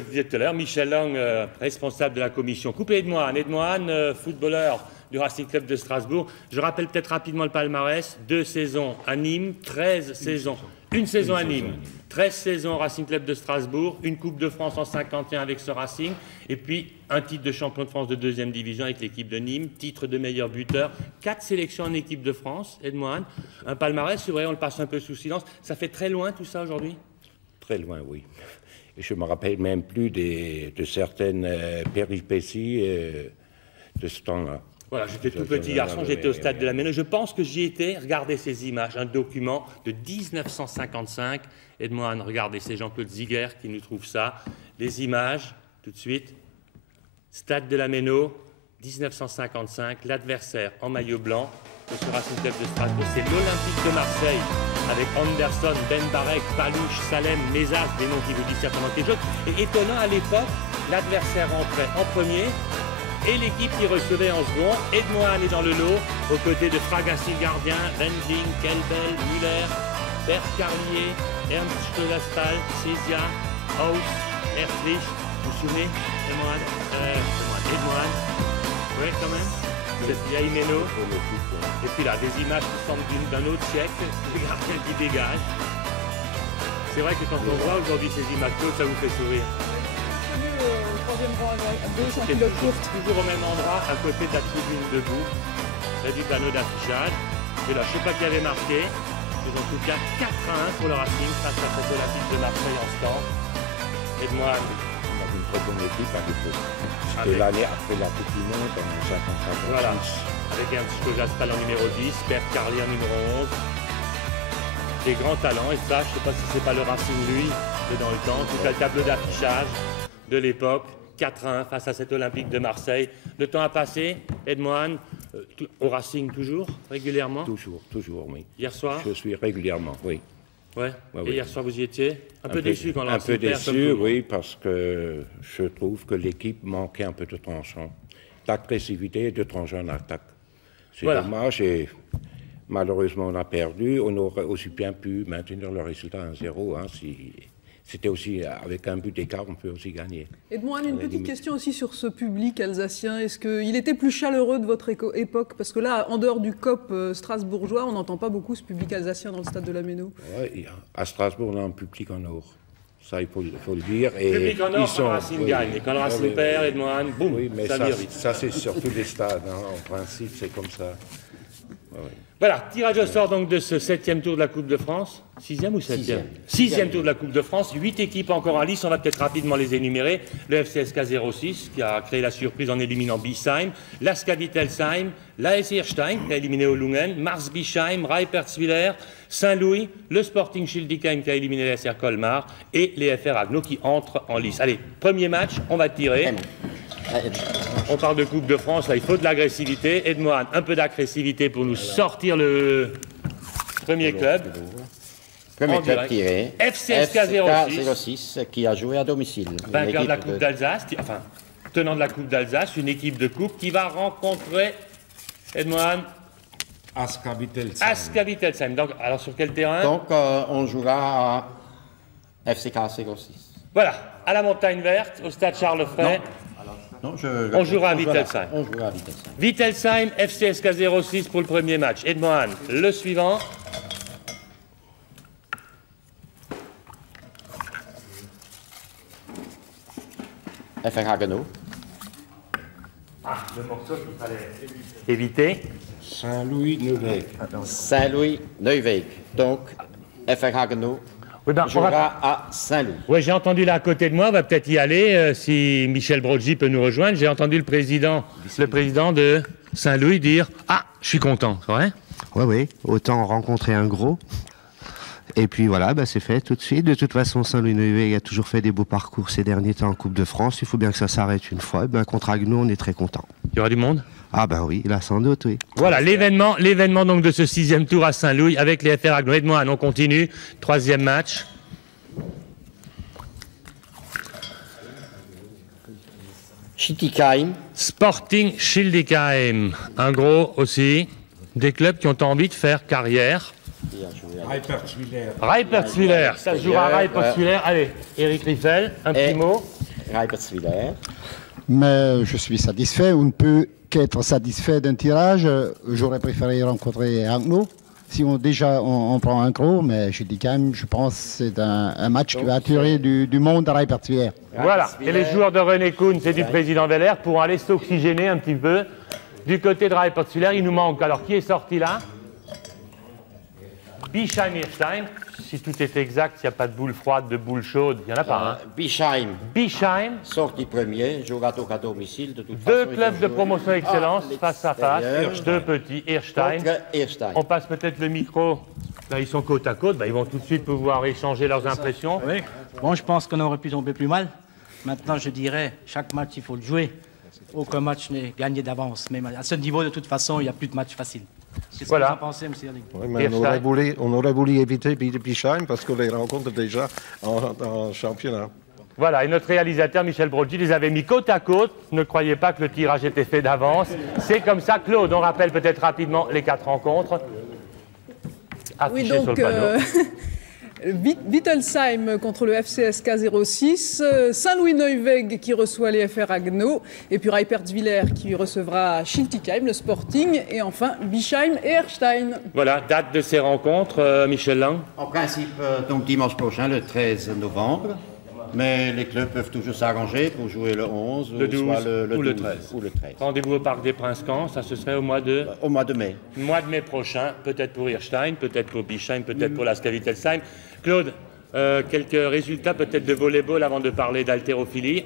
le disais tout à l'heure, Michel Lang, responsable de la commission. Coupe Edmoine. Edmoine, footballeur du Racing Club de Strasbourg. Je rappelle peut-être rapidement le palmarès. 2 saisons à Nîmes, 13 saisons. Une saison à Nîmes, 13 saisons au Racing Club de Strasbourg, une Coupe de France en 51 avec ce Racing, et puis un titre de champion de France de 2e division avec l'équipe de Nîmes, titre de meilleur buteur, 4 sélections en équipe de France, Edmoine. Un palmarès, c'est vrai, on le passe un peu sous silence. Ça fait très loin tout ça aujourd'hui? Très loin, oui. Et je ne me rappelle même plus de certaines péripéties de ce temps-là. Voilà, j'étais tout petit garçon, j'étais au stade de la Méno. Je pense que j'y étais. Regardez ces images, un document de 1955. Edmoine, regardez, c'est Jean-Claude Ziger qui nous trouve ça. Les images, tout de suite. Stade de la Méno, 1955. L'adversaire en maillot blanc de ce Racing Club de Strasbourg, c'est l'Olympique de Marseille, avec Anderson, Ben Barek, Palouche, Salem, Mézas, des noms qui vous disent certainement quelque chose. Et étonnant, à l'époque, l'adversaire rentrait en premier et l'équipe qui recevait en second. Edmoine est dans le lot, aux côtés de Fragassi le gardien, Rendling, Kelbel, Müller, Bert Carlier, Ernst Stolastal, Césia, Haus, Herzlich. Vous vous souvenez, Edmoine oui, quand même. Cette vieille Méno. Et puis là, des images qui semblent d'un autre siècle, des gardiens qui dégagent. C'est vrai que quand on voit aujourd'hui ces images, ça vous fait sourire. Toujours au même endroit, à côté de la tribune debout, près du panneau d'affichage. Et là, je ne sais pas qui avait marqué, mais en tout cas 4-1 pour le Racing face à cette Olympique de Marseille en stand. Edmoine. On a une très bonne équipe à l'époque. C'était l'année après la Coupe du Monde en 1956. Voilà, avec un petit Stojaspal en numéro 10, Bert Carlier en numéro 11. Des grands talents, et ça, je ne sais pas si c'est pas le Racing, lui, de dans le temps. En tout cas, le tableau d'affichage de l'époque. 4-1 face à cet Olympique de Marseille. Le temps a passé, Edmoine, au Racing toujours, régulièrement? Toujours, oui. Hier soir? Je suis régulièrement, oui. Ouais. Ouais, et oui. hier soir, vous y étiez? Un peu déçu quand le Racing perd? Un peu déçu, oui, parce que je trouve que l'équipe manquait un peu de tranchant, d'agressivité et de tranchant en attaque. C'est dommage et malheureusement on a perdu. On aurait aussi bien pu maintenir le résultat à 1-0 si... C'était aussi, avec un but d'écart, on peut aussi gagner. Edmoine, une petite question aussi sur ce public alsacien. Est-ce qu'il était plus chaleureux de votre époque? Parce que là, en dehors du COP strasbourgeois, on n'entend pas beaucoup ce public alsacien dans le stade de la Méno. Oui, à Strasbourg, on a un public en or. Ça, il faut le dire. Et public en or quand le Racing gagne. Et quand le Racing perd, Edmoine, boum, mais ça vire vite. Ça, c'est sur tous les stades. Hein. En principe, c'est comme ça. Voilà, tirage au sort donc de ce 7e tour de la Coupe de France. 6e ou 7e? 6e tour de la Coupe de France. 8 équipes encore en lice, on va peut-être rapidement les énumérer. Le FCSK 06 qui a créé la surprise en éliminant Biesheim, l'ASK Wittelsheim, l'AS Hirstein qui a éliminé Ohlungen, Mars Bischheim, Reipertswiller, Saint-Louis, le Sporting Schildikheim qui a éliminé la SR Colmar et les FR Agno qui entrent en lice. Allez, premier match, on va tirer. On parle de Coupe de France, là, il faut de l'agressivité. Edmoine, un peu d'agressivité pour nous sortir le premier club. Premier club tiré. FCSK 06 qui a joué à domicile. Vainqueur de la Coupe d'Alsace, enfin, tenant de la Coupe d'Alsace, une équipe de coupe qui va rencontrer, Edmoine, ASK Wittelsheim. Donc, alors sur quel terrain? Donc, on jouera à FCK 06. Voilà, à la Montagne Verte, au stade Charles Frey. Non, on jouera à Wittelsheim. On jouera à Wittelsheim. Wittelsheim, FCSK 06 pour le premier match. Edmoine, le suivant. FR Haguenau. Ah, le morceau qu'il fallait éviter. Saint-Louis-Neuweg. Saint-Louis-Neuweg. Donc, FR Haguenau. Oui, ben, jouera à Saint-Louis. Oui, j'ai entendu là à côté de moi, on va peut-être y aller, si Michel Brogy peut nous rejoindre. J'ai entendu le président de Saint-Louis dire « Ah, je suis content », c'est vrai? Oui, autant rencontrer un gros. Et puis voilà, c'est fait tout de suite. De toute façon, Saint-Louis-Neuweg a toujours fait des beaux parcours ces derniers temps en Coupe de France. Il faut bien que ça s'arrête une fois. Et contre Agneau, on est très content. Il y aura du monde? Ah oui, là sans doute, oui. Voilà, l'événement donc de ce 6e tour à Saint-Louis avec les FR Agneau. Edmoine, on continue. 3e match. Schildikheim. Sporting Schildikheim. Un gros aussi. Des clubs qui ont envie de faire carrière. Reipertswiller. Ça se jouera à Reipertswiller. Allez, Eric Riffel, un petit mot. Reipertswiller. Mais je suis satisfait. On ne peut qu'être satisfait d'un tirage. J'aurais préféré rencontrer Agno. Si on prend un gros, mais je dis quand même, je pense que c'est un match qui va attirer du monde à Reipertswiller. Voilà, et les joueurs de René Kuhn et du président Veller pourront aller s'oxygéner un petit peu. Du côté de Reipertswiller, il nous manque, alors qui est sorti là? Bischheim-Hirstein. Si tout est exact, s'il n'y a pas de boule froide, de boule chaude, il n'y en a pas. Hein. Bischheim. Sorti premier, jouera à domicile. De toute Deux façon, clubs de promotion excellence face à face. Deux petits, Hirstein. On passe peut-être le micro. Là, ils sont côte à côte. Ils vont tout de suite pouvoir échanger leurs impressions. Oui. Bon, je pense qu'on aurait pu tomber plus mal. Maintenant, je dirais, chaque match, il faut le jouer. Aucun match n'est gagné d'avance. Mais à ce niveau, de toute façon, il n'y a plus de match facile. Qu'est-ce que vous en pensez, M. Erling? Oui, mais on aurait voulu éviter Bischheim parce qu'on les rencontre déjà en championnat. Voilà, et notre réalisateur Michel Broggi les avait mis côte à côte. Ne croyez pas que le tirage était fait d'avance. C'est comme ça, Claude. On rappelle peut-être rapidement les 4 rencontres. Affichées sur le panneau. Wittelsheim contre le FCSK 06, Saint-Louis-Neuweg qui reçoit les FR Agno, et puis Reipertswiller qui recevra Schiltigheim, le Sporting, et enfin Bischheim et Hirstein. Voilà, date de ces rencontres, Michel Lang. En principe, donc dimanche prochain, le 13 novembre. Mais les clubs peuvent toujours s'arranger pour jouer le 11, le 12 ou le 13. Ou le 13. Rendez-vous au Parc des Princes quand? Ça, ce serait au mois de... Au mois de mai. Mois de mai prochain, peut-être pour Hirstein, peut-être pour Bischheim, peut-être pour la SK Wittelsheim. Claude, quelques résultats peut-être de volleyball avant de parler d'haltérophilie.